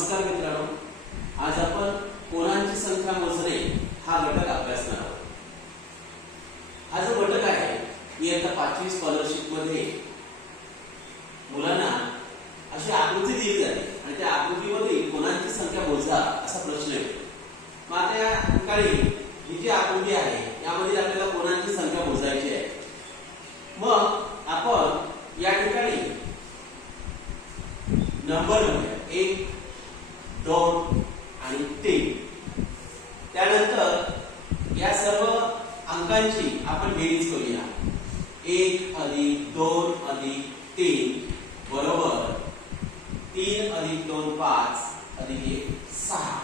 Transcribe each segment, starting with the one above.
नमस्कार मित्रांनो. आज आपण कोणांची संख्या मोजणे हा घटक अभ्यासणार आहोत. हा जो घटक आहे इयत्ता पाचवी स्कॉलरशिपमध्ये मुलांना अशी आकृती दिली जाते आणि त्या आकृतीमध्ये कोणांची संख्या मोजा असा प्रश्न येतो. मग आता या ठिकाणी ही जी आकृती आहे यामध्ये आपल्याला कोणांची संख्या मोजायची आहे. मग आपण या ठिकाणी नंबर एक दोन आणि तीन. त्यानंतर या सर्व अंकांची आपण बेरीज करूया. एक अधिक दोन अधिक तीन बरोबर तीन अधिक दोन पाच अधिक एक सहा.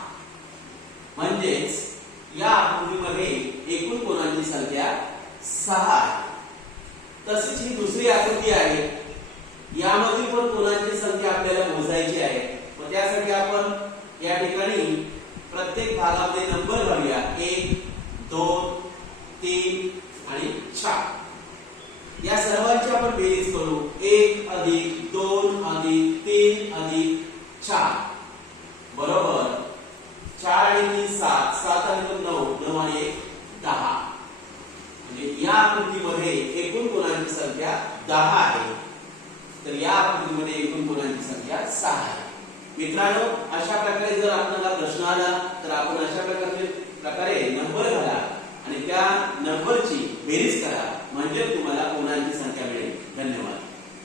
म्हणजेच या आकृतीमध्ये एकूण कोणांची संख्या सहा आहे. तसेच ही दुसरी आकृती आहे. यामध्ये पण कोणाची संख्या आपल्याला मोजायची आहे. मग त्यासाठी आपण या ठिकाणी प्रत्येक भागामध्ये नंबर भरूया एक दोन तीन आणि चार. या सर्वांची आपण बेरीज करू. एक अधिक दोन अधिक तीन अधिक चार. बरोबर? चार आणि तीन सात. सात आणि नऊ. नऊ आणि एक दहा. म्हणजे या आकृतीमध्ये एकूण गुणांची संख्या दहा आहे. तर या आकृतीमध्ये एकूण गुणांची संख्या सहा आहे. मित्रांनो अशा प्रकारे जर आपल्याला प्रश्न आला तर आपण अशा प्रकारचे प्रकारे नंबर घाला आणि त्या नंबरची बेरीज करा. म्हणजे तुम्हाला